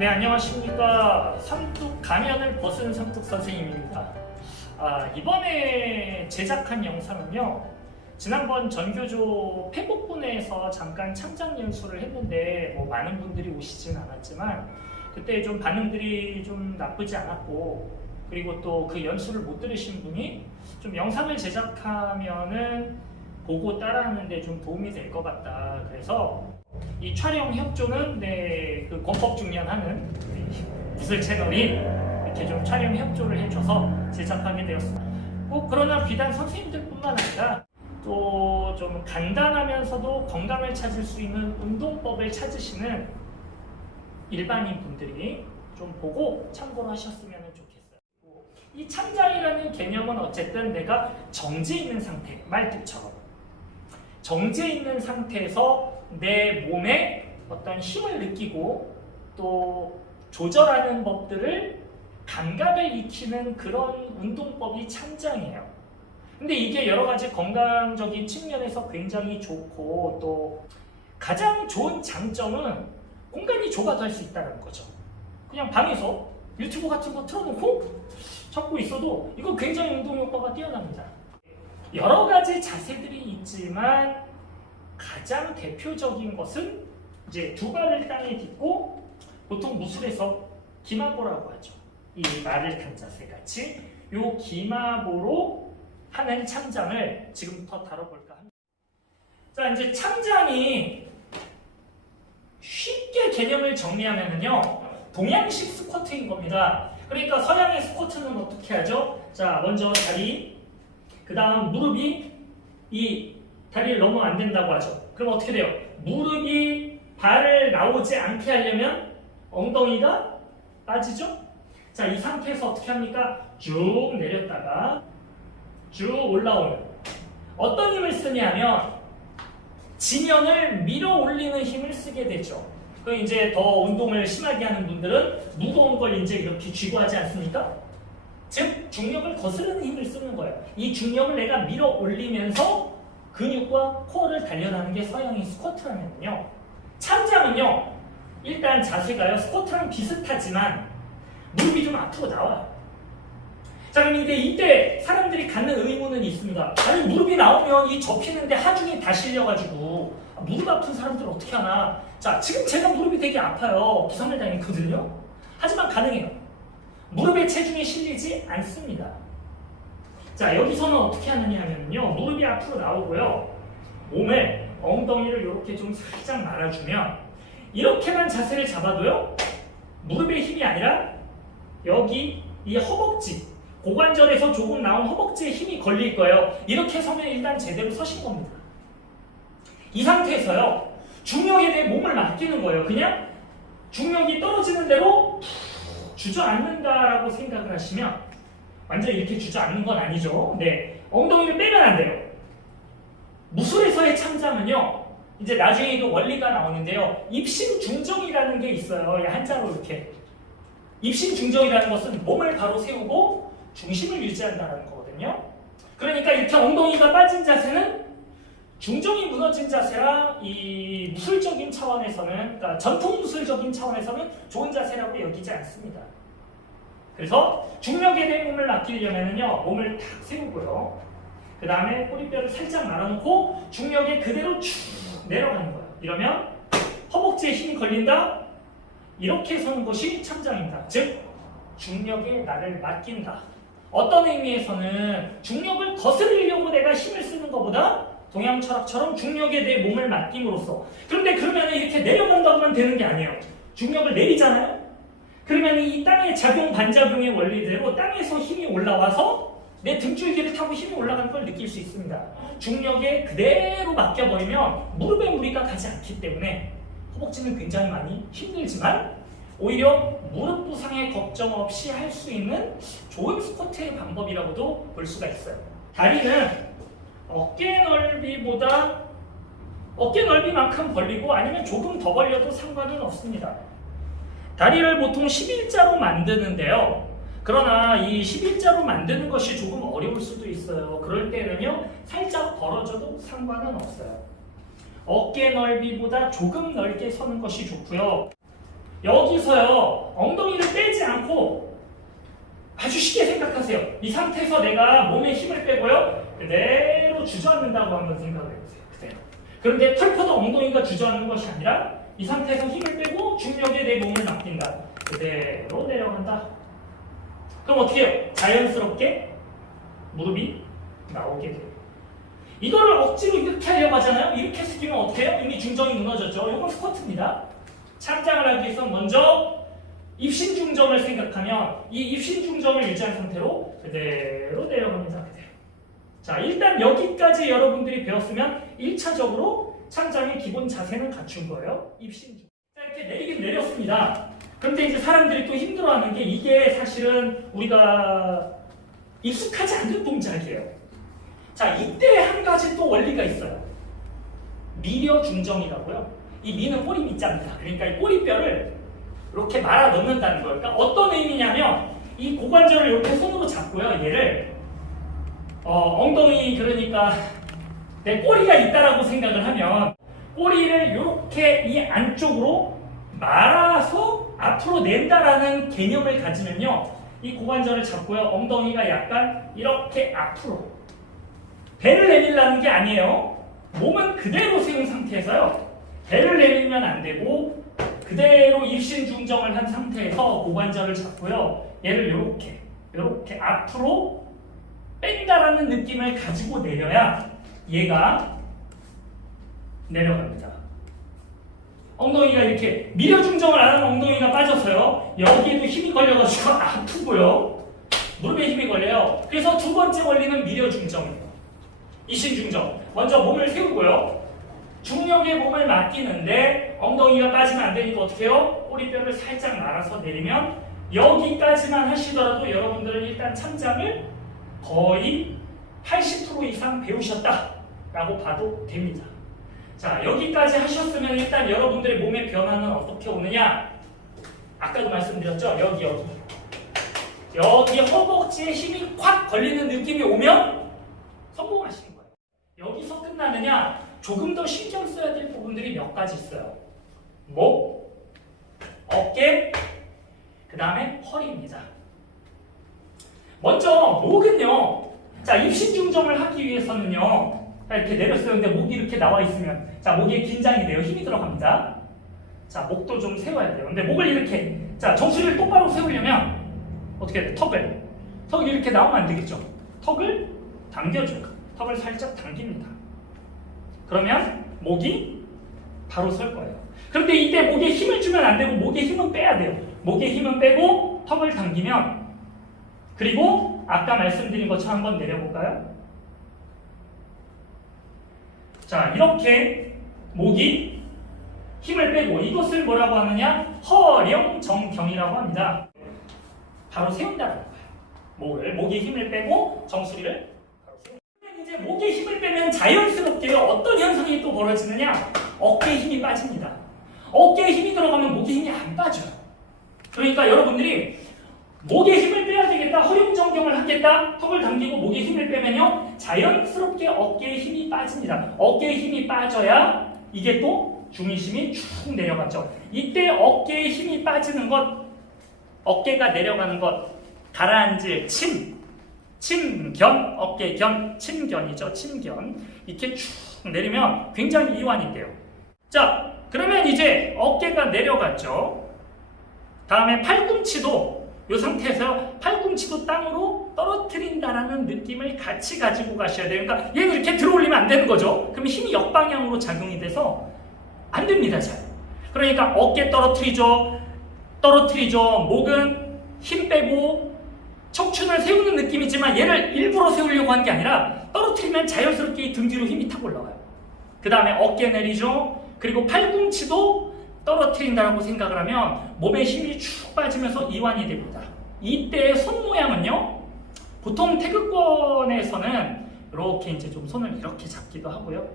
네, 안녕하십니까. 삼뚝 가면을 벗은 삼뚝 선생님입니다. 이번에 제작한 영상은요, 지난번 전교조 페북분에서 잠깐 창작 연수를 했는데 많은 분들이 오시진 않았지만 그때 좀 반응들이 좀 나쁘지 않았고, 그리고 또 그 연수를 못 들으신 분이 좀 영상을 제작하면은 보고 따라하는데 좀 도움이 될 것 같다. 그래서 이 촬영 협조는 그 권법 중년하는 무술 채널이 이렇게 좀 촬영 협조를 해줘서 제작하게 되었습니다. 그러나 비단 선생님들뿐만 아니라 또 좀 간단하면서도 건강을 찾을 수 있는 운동법을 찾으시는 일반인 분들이 좀 보고 참고를 하셨으면 좋겠어요. 이 창장이라는 개념은 어쨌든 내가 정지해 있는 상태, 말뚝처럼 정지해 있는 상태에서 내 몸에 어떤 힘을 느끼고 또 조절하는 법들을 감각을 익히는 그런 운동법이 창장이에요. 근데 이게 여러 가지 건강적인 측면에서 굉장히 좋고, 또 가장 좋은 장점은 공간이 좁아도 할 수 있다는 거죠. 그냥 방에서 유튜브 같은 거 틀어놓고 찾고 있어도 이거 굉장히 운동 효과가 뛰어납니다. 여러 가지 자세들이 있지만 가장 대표적인 것은 이제 두 발을 땅에 딛고, 보통 무술에서 기마보라고 하죠. 이 말을 탄 자세 같이 요 기마보로 하는 창장을 지금부터 다뤄볼까 합니다. 자, 이제 창장이 쉽게 개념을 정리하면은요, 동양식 스쿼트인 겁니다. 그러니까 서양의 스쿼트는 어떻게 하죠? 자, 먼저 다리, 그 다음 무릎이 이 다리를 넘으면 안 된다고 하죠. 그럼 어떻게 돼요? 무릎이 발을 나오지 않게 하려면 엉덩이가 빠지죠? 자, 이 상태에서 어떻게 합니까? 쭉 내렸다가 쭉 올라오는, 어떤 힘을 쓰냐면 지면을 밀어 올리는 힘을 쓰게 되죠. 그 이제 더 운동을 심하게 하는 분들은 무거운 걸 이제 이렇게 쥐고 하지 않습니까? 즉 중력을 거스르는 힘을 쓰는 거예요. 이 중력을 내가 밀어 올리면서 근육과 코어를 단련하는 게 서양의 스쿼트라면요, 창장은요, 일단 자세가요 스쿼트랑 비슷하지만 무릎이 좀 앞으로 나와요. 자, 그럼 이때 사람들이 갖는 의문은 있습니다. 아니, 무릎이 나오면 이 접히는데 하중이 다 실려가지고 무릎 아픈 사람들 어떻게 하나? 자, 지금 제가 무릎이 되게 아파요. 부상을 당했거든요. 하지만 가능해요. 무릎에 체중이 실리지 않습니다. 자, 여기서는 어떻게 하느냐 하면요, 무릎이 앞으로 나오고요, 몸을, 엉덩이를 이렇게 좀 살짝 말아주면, 이렇게만 자세를 잡아도요, 무릎의 힘이 아니라 여기 이 허벅지, 고관절에서 조금 나온 허벅지에 힘이 걸릴 거예요. 이렇게 서면 일단 제대로 서신 겁니다. 이 상태에서요, 중력에 대해 몸을 맡기는 거예요. 그냥 중력이 떨어지는 대로 주저앉는다라고 생각을 하시면, 완전히 이렇게 주저앉는 건 아니죠. 네, 엉덩이를 빼면 안 돼요. 무술에서의 창장은요, 이제 나중에도 원리가 나오는데요, 입심중정이라는 게 있어요. 한자로 이렇게. 입심중정이라는 것은 몸을 바로 세우고 중심을 유지한다는 거거든요. 그러니까 이렇게 엉덩이가 빠진 자세는 중정이 무너진 자세라, 이 무술적인 차원에서는, 그러니까 전통 무술적인 차원에서는 좋은 자세라고 여기지 않습니다. 그래서 중력에 대해 몸을 맡기려면요, 몸을 탁 세우고요, 그 다음에 꼬리뼈를 살짝 말아놓고 중력에 그대로 쭉 내려가는 거예요. 이러면 허벅지에 힘이 걸린다. 이렇게 서는 것이 창장입니다. 즉 중력에 나를 맡긴다. 어떤 의미에서는 중력을 거스르려고 내가 힘을 쓰는 것보다 동양 철학처럼 중력에 대해 몸을 맡김으로써, 그런데 그러면 이렇게 내려간다고만 되는 게 아니에요. 중력을 내리잖아요. 그러면 이 땅의 작용 반작용의 원리대로 땅에서 힘이 올라와서 내 등줄기를 타고 힘이 올라가는 걸 느낄 수 있습니다. 중력에 그대로 맡겨버리면 무릎에 무리가 가지 않기 때문에 허벅지는 굉장히 많이 힘들지만 오히려 무릎 부상에 걱정 없이 할 수 있는 좋은 스쿼트의 방법이라고도 볼 수가 있어요. 다리는 어깨 넓이만큼 벌리고 아니면 조금 더 벌려도 상관은 없습니다. 다리를 보통 11자로 만드는데요. 그러나 이 11자로 만드는 것이 조금 어려울 수도 있어요. 그럴 때는요, 살짝 벌어져도 상관은 없어요. 어깨 넓이보다 조금 넓게 서는 것이 좋고요. 여기서요 엉덩이를 빼지 않고 아주 쉽게 생각하세요. 이 상태에서 내가 몸에 힘을 빼고요 그대로 주저앉는다고 한번 생각을 해보세요. 그대로. 그런데 털퍼도 엉덩이가 주저앉는 것이 아니라 이 상태에서 힘을 빼고 중력에 내 몸을 맡긴다. 그대로 내려간다. 그럼 어떻게 해요? 자연스럽게 무릎이 나오게 돼요. 이거를 억지로 이렇게 하려고 하잖아요. 이렇게 숙이면 어떻게 해요? 이미 중정이 무너졌죠. 이건 스쿼트입니다. 창장을 하기 위해서 먼저 입신중정을 생각하면 이 입신중정을 유지한 상태로 그대로 내려갑니다. 그대로. 자, 일단 여기까지 여러분들이 배웠으면 1차적으로 창장의 기본 자세는 갖춘 거예요. 입신중정. 자, 이렇게 내리긴 내렸습니다. 그런데 이제 사람들이 또 힘들어하는 게 이게 사실은 우리가 익숙하지 않은 동작이에요. 자, 이때 한 가지 또 원리가 있어요. 미려 중정이라고요. 이 미는 꼬리 밑자입니다. 그러니까 이 꼬리뼈를 이렇게 말아 넣는다는 거예요. 그러니까 어떤 의미냐면 이 고관절을 이렇게 손으로 잡고요. 얘를 엉덩이 그러니까 내 꼬리가 있다라고 생각을 하면 꼬리를 이렇게 이 안쪽으로 말아서 앞으로 낸다라는 개념을 가지면요. 이 고관절을 잡고요. 엉덩이가 약간 이렇게 앞으로 배를 내밀라는 게 아니에요. 몸은 그대로 세운 상태에서요. 배를 내밀면 안 되고 그대로 입신중정을 한 상태에서 고관절을 잡고요. 얘를 이렇게 앞으로 뺀다라는 느낌을 가지고 내려야 얘가 내려갑니다. 엉덩이가 이렇게 미려중정을 안 하면 엉덩이가 빠져서요. 여기에도 힘이 걸려가지고 아프고요. 무릎에 힘이 걸려요. 그래서 두 번째 원리는 미려중정이에요. 입신중정. 먼저 몸을 세우고요. 중력에 몸을 맡기는데 엉덩이가 빠지면 안 되니까 어떻게 해요? 꼬리뼈를 살짝 말아서 내리면 여기까지만 하시더라도 여러분들은 일단 창장을 거의 80% 이상 배우셨다라고 봐도 됩니다. 자, 여기까지 하셨으면 일단 여러분들의 몸의 변화는 어떻게 오느냐? 아까도 말씀드렸죠? 여기 허벅지에 힘이 콱 걸리는 느낌이 오면 성공하시는 거예요. 여기서 끝나느냐? 조금 더 신경 써야 될 부분들이 몇 가지 있어요. 목, 어깨, 그 다음에 허리입니다. 먼저 목은요. 자, 입신중정을 하기 위해서는요. 이렇게 내렸어요. 근데 목이 이렇게 나와 있으면 자, 목에 긴장이 돼요. 힘이 들어갑니다. 자, 목도 좀 세워야 돼요. 근데 목을 이렇게 자, 정수리를 똑바로 세우려면 어떻게 해야 돼요? 턱이 이렇게 나오면 안 되겠죠. 턱을 당겨줘요. 턱을 살짝 당깁니다. 그러면 목이 바로 설 거예요. 그런데 이때 목에 힘을 주면 안 되고 목에 힘은 빼야 돼요. 목에 힘은 빼고 턱을 당기면 그리고 아까 말씀드린 것처럼 한번 내려볼까요? 자, 이렇게 목이 힘을 빼고 이것을 뭐라고 하느냐? 허령정경이라고 합니다. 바로 세운다는 거예요. 목에 힘을 빼고 정수리를 바로 세운다. 이제 목에 힘을 빼면 자연스럽게 어떤 현상이 또 벌어지느냐? 어깨에 힘이 빠집니다. 어깨에 힘이 들어가면 목에 힘이 안 빠져요. 그러니까 여러분들이 목에 힘을 빼야 되겠다, 허용정경을 하겠다, 턱을 당기고 목에 힘을 빼면요 자연스럽게 어깨에 힘이 빠집니다. 어깨에 힘이 빠져야 이게 또 중심이 쭉 내려가죠. 이때 어깨에 힘이 빠지는 것, 어깨가 내려가는 것, 가라앉을 침견, 어깨견, 침견이죠. 침견. 이렇게 쭉 내리면 굉장히 이완이 돼요. 자, 그러면 이제 어깨가 내려갔죠. 다음에 팔꿈치도 이 상태에서 팔꿈치도 땅으로 떨어뜨린다라는 느낌을 같이 가지고 가셔야 돼요. 그러니까 얘는 이렇게 들어올리면 안 되는 거죠. 그러면 힘이 역방향으로 작용이 돼서 안 됩니다. 잘. 그러니까 어깨 떨어뜨리죠. 목은 힘 빼고 척추를 세우는 느낌이지만 얘를 일부러 세우려고 하는 게 아니라 떨어뜨리면 자연스럽게 등 뒤로 힘이 탁 올라가요. 그 다음에 어깨 내리죠. 그리고 팔꿈치도 떨어뜨린다고 생각을 하면 몸에 힘이 쭉 빠지면서 이완이 됩니다. 이때의 손 모양은요, 보통 태극권에서는 이렇게 이제 좀 손을 이렇게 잡기도 하고요.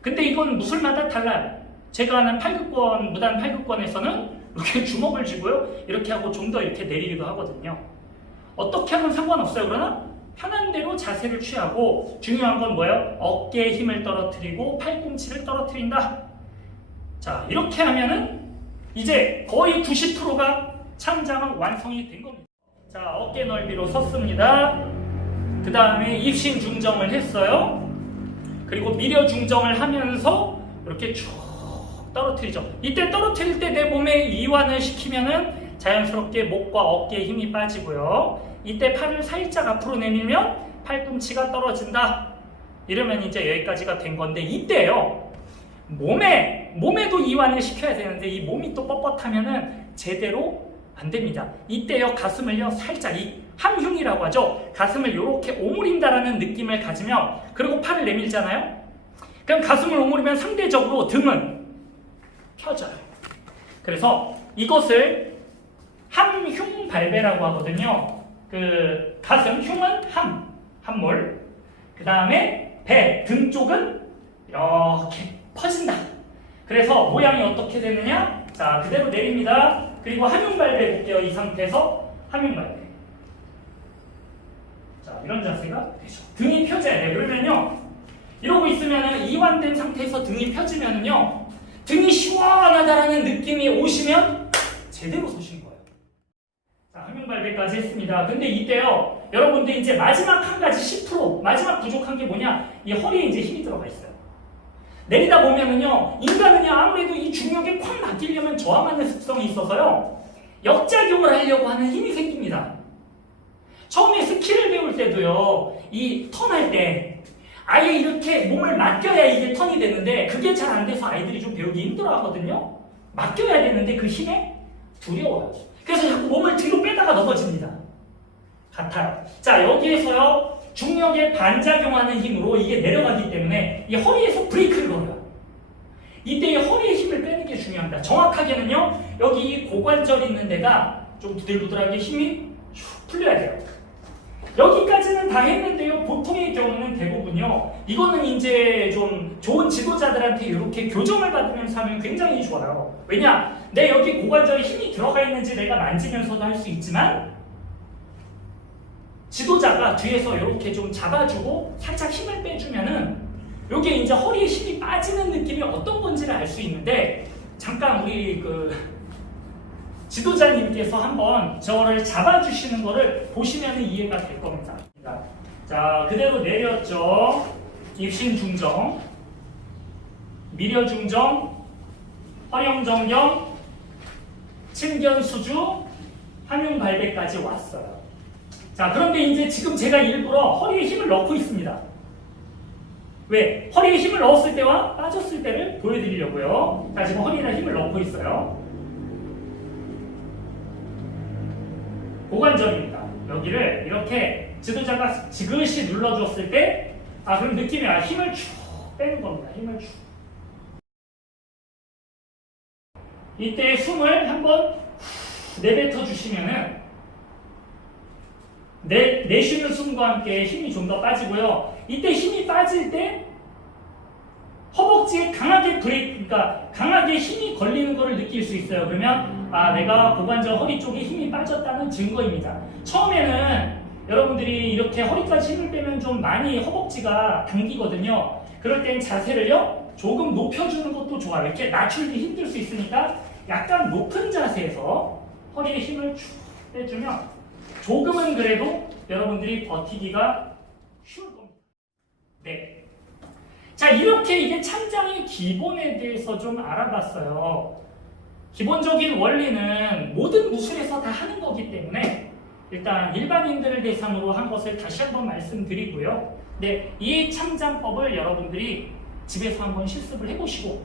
근데 이건 무술마다 달라요. 제가 아는 팔극권, 무단 팔극권에서는 이렇게 주먹을 쥐고요, 이렇게 하고 좀 더 이렇게 내리기도 하거든요. 어떻게 하면 상관없어요. 그러나 편한 대로 자세를 취하고 중요한 건 뭐예요? 어깨에 힘을 떨어뜨리고 팔꿈치를 떨어뜨린다. 자, 이렇게 하면은 이제 거의 90%가 창장은 완성이 된 겁니다. 자, 어깨 넓이로 섰습니다. 그 다음에 입신 중정을 했어요. 그리고 미려 중정을 하면서 이렇게 쭉 떨어뜨리죠. 이때 떨어뜨릴 때 내 몸에 이완을 시키면은 자연스럽게 목과 어깨에 힘이 빠지고요. 이때 팔을 살짝 앞으로 내밀면 팔꿈치가 떨어진다. 이러면 이제 여기까지가 된 건데, 이때요 몸에도 이완을 시켜야 되는데 이 몸이 또 뻣뻣하면은 제대로 안 됩니다. 이때요 가슴을요 살짝, 이 함흉이라고 하죠. 가슴을 이렇게 오므린다라는 느낌을 가지면, 그리고 팔을 내밀잖아요. 그럼 가슴을 오므리면 상대적으로 등은 펴져요. 그래서 이것을 함흉발배라고 하거든요. 그 가슴, 흉은 함몰, 그 다음에 배, 등 쪽은 이렇게 퍼진다. 그래서 모양이 어떻게 되느냐? 자, 그대로 내립니다. 그리고 함흉발배 볼게요. 이 상태에서 함흉발배. 자, 이런 자세가 되죠. 등이 펴져야 돼요. 그러면요, 이러고 있으면 이완된 상태에서 등이 펴지면은요, 등이 시원하다라는 느낌이 오시면 제대로 서신 거예요. 자, 함흉발배까지 했습니다. 근데 이때요, 여러분들 이제 마지막 한 가지 10%, 마지막 부족한 게 뭐냐? 이 허리에 이제 힘이 들어가 있어요. 내리다 보면은요, 인간은요, 아무래도 이 중력에 콱 맡기려면 저항하는 습성이 있어서요, 역작용을 하려고 하는 힘이 생깁니다. 처음에 스키를 배울 때도요, 이 턴할 때 아예 이렇게 몸을 맡겨야 이게 턴이 되는데, 그게 잘 안 돼서 아이들이 좀 배우기 힘들어 하거든요. 맡겨야 되는데 그 힘에 두려워요. 그래서 자꾸 몸을 뒤로 빼다가 넘어집니다. 같아요. 자, 여기에서요, 중력에 반작용하는 힘으로 이게 내려가기 때문에 이 허리에서 브레이크를 걸어요. 이때 이 허리에 힘을 빼는 게 중요합니다. 정확하게는요, 여기 이 고관절 있는 데가 좀 부들부들하게 힘이 쭉 풀려야 돼요. 여기까지는 다 했는데요, 보통의 경우는 대부분요, 이거는 이제 좀 좋은 지도자들한테 이렇게 교정을 받으면서 하면 굉장히 좋아요. 왜냐? 내 여기 고관절에 힘이 들어가 있는지 내가 만지면서도 할 수 있지만, 지도자가 뒤에서 이렇게 좀 잡아주고 살짝 힘을 빼주면은 이게 이제 허리에 힘이 빠지는 느낌이 어떤 건지를 알 수 있는데, 잠깐 우리 그 지도자님께서 한번 저를 잡아주시는 거를 보시면 이해가 될 겁니다. 자, 그대로 내렸죠. 입신 중정, 미려 중정, 허령 정경, 층견 수주, 함흉발배까지 왔어요. 자, 그런데 이제 지금 제가 일부러 허리에 힘을 넣고 있습니다. 왜? 허리에 힘을 넣었을 때와 빠졌을 때를 보여드리려고요. 자, 지금 허리에 힘을 넣고 있어요. 고관절입니다. 여기를 이렇게 지도자가 지그시 눌러줬을 때, 그럼 느낌이 힘을 쭉 빼는 겁니다. 힘을 쭉. 이때 숨을 한번 내뱉어 주시면은, 내쉬는 숨과 함께 힘이 좀 더 빠지고요. 이때 힘이 빠질 때 허벅지에 강하게 그러니까 강하게 힘이 걸리는 것을 느낄 수 있어요. 그러면 내가 고관절 허리 쪽에 힘이 빠졌다는 증거입니다. 처음에는 여러분들이 이렇게 허리까지 힘을 빼면 좀 많이 허벅지가 당기거든요. 그럴 땐 자세를요, 조금 높여주는 것도 좋아요. 이렇게 낮추기 힘들 수 있으니까 약간 높은 자세에서 허리에 힘을 쭉 빼주면 조금은 그래도 여러분들이 버티기가 쉬울 겁니다. 네. 자, 이렇게 이게 창장의 기본에 대해서 좀 알아봤어요. 기본적인 원리는 모든 무술에서 다 하는 거기 때문에 일단 일반인들을 대상으로 한 것을 다시 한번 말씀드리고요. 네, 이 창장법을 여러분들이 집에서 한번 실습을 해보시고,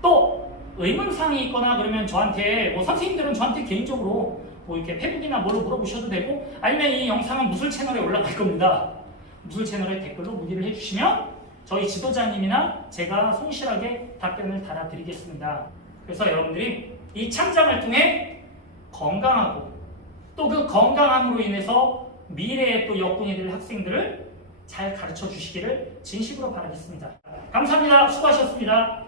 또 의문사항이 있거나 그러면 저한테, 선생님들은 저한테 개인적으로 이렇게 페북이나 뭘로 물어보셔도 되고, 아니면 이 영상은 무술 채널에 올라갈 겁니다. 무술 채널에 댓글로 문의를 해주시면 저희 지도자님이나 제가 성실하게 답변을 달아드리겠습니다. 그래서 여러분들이 이 창장을 통해 건강하고, 또 그 건강함으로 인해서 미래에 또 역군이 될 학생들을 잘 가르쳐 주시기를 진심으로 바라겠습니다. 감사합니다. 수고하셨습니다.